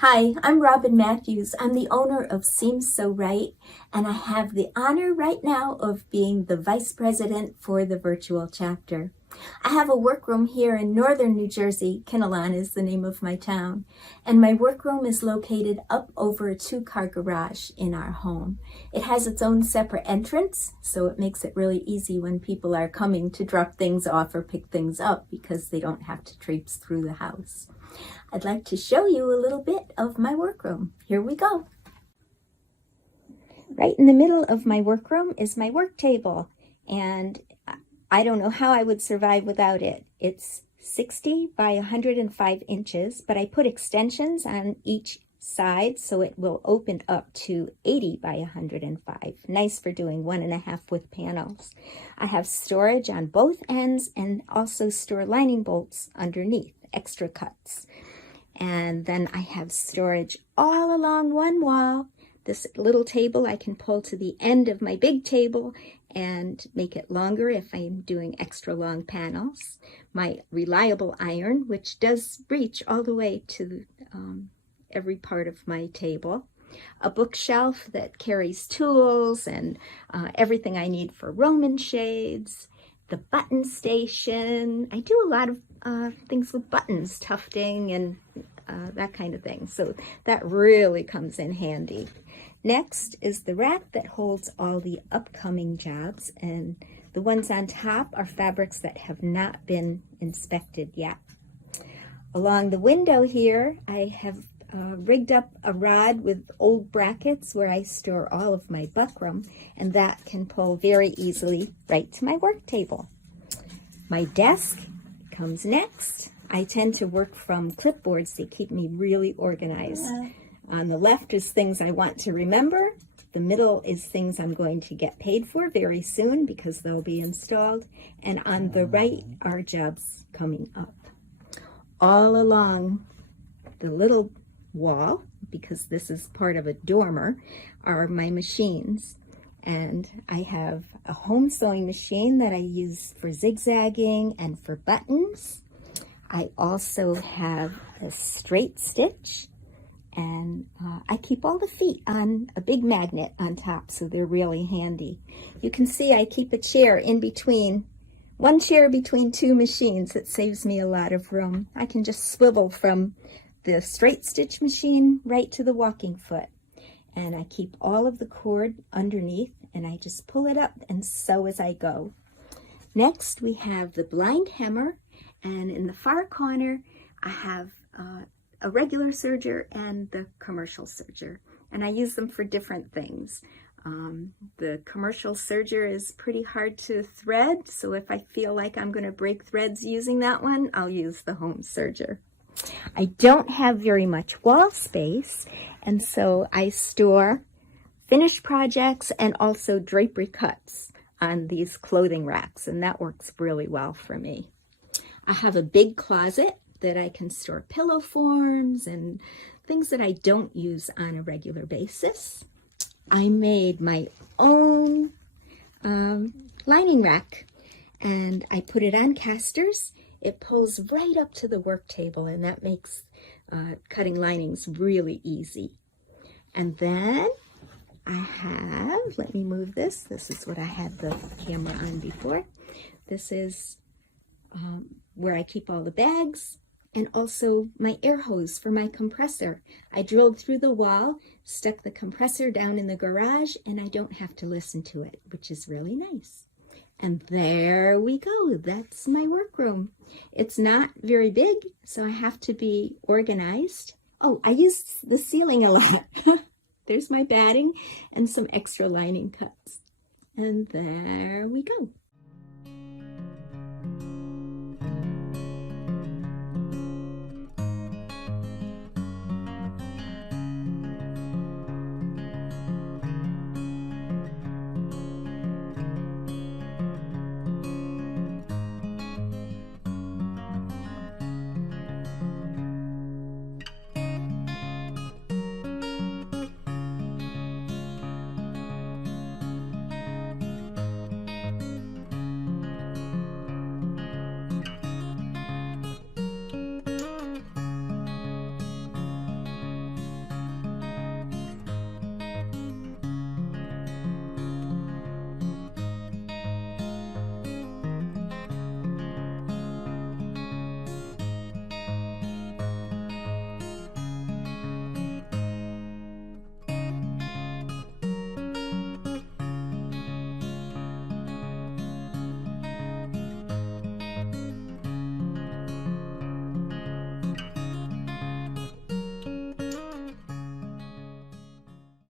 Hi, I'm Robin Matthews. I'm the owner of Seems So Right, and I have the honor right now of being the Vice President for the virtual chapter. I have a workroom here in northern New Jersey. Kinnelon is the name of my town, and my workroom is located up over a two-car garage in our home. It has its own separate entrance, so it makes it really easy when people are coming to drop things off or pick things up because they don't have to traipse through the house. I'd like to show you a little bit of my workroom. Here we go. Right in the middle of my workroom is my work table, and I don't know how I would survive without it. It's 60 by 105 inches, but I put extensions on each side so it will open up to 80 by 105. Nice for doing 1.5 width panels. I have storage on both ends and also store lining bolts underneath, extra cuts. And then I have storage all along one wall. This little table I can pull to the end of my big table and make it longer if I'm doing extra long panels. My reliable iron, which does reach all the way to every part of my table. A bookshelf that carries tools and everything I need for Roman shades. The button station. I do a lot of things with buttons, tufting and that kind of thing. So that really comes in handy. Next is the rack that holds all the upcoming jobs, and the ones on top are fabrics that have not been inspected yet. Along the window here, I have rigged up a rod with old brackets where I store all of my buckram, and that can pull very easily right to my work table. My desk comes next. I tend to work from clipboards. They keep me really organized. On the left is things I want to remember. The middle is things I'm going to get paid for very soon because they'll be installed. And on the right are jobs coming up. All along the little wall, because this is part of a dormer, are my machines. And I have a home sewing machine that I use for zigzagging and for buttons. I also have a straight stitch, and I keep all the feet on a big magnet on top, so they're really handy. You can see I keep a chair in between, one chair between two machines. It saves me a lot of room. I can just swivel from the straight stitch machine right to the walking foot. And I keep all of the cord underneath, and I just pull it up and sew as I go. Next, we have the blind hemmer, and in the far corner, I have a regular serger and the commercial serger, and I use them for different things. The commercial serger is pretty hard to thread, so if I feel like I'm going to break threads using that one, I'll use the home serger. I don't have very much wall space, and so I store finished projects and also drapery cuts on these clothing racks, and that works really well for me. I have a big closet that I can store pillow forms and things that I don't use on a regular basis. I made my own lining rack, and I put it on casters. It pulls right up to the work table, and that makes cutting linings really easy. And then I have, let me move this. This is what I had the camera on before. This is where I keep all the bags, and also my air hose for my compressor. I drilled through the wall, stuck the compressor down in the garage, and I don't have to listen to it, which is really nice. And there we go. That's my workroom. It's not very big, so I have to be organized. Oh, I use the ceiling a lot. There's my batting and some extra lining cuts. And there we go.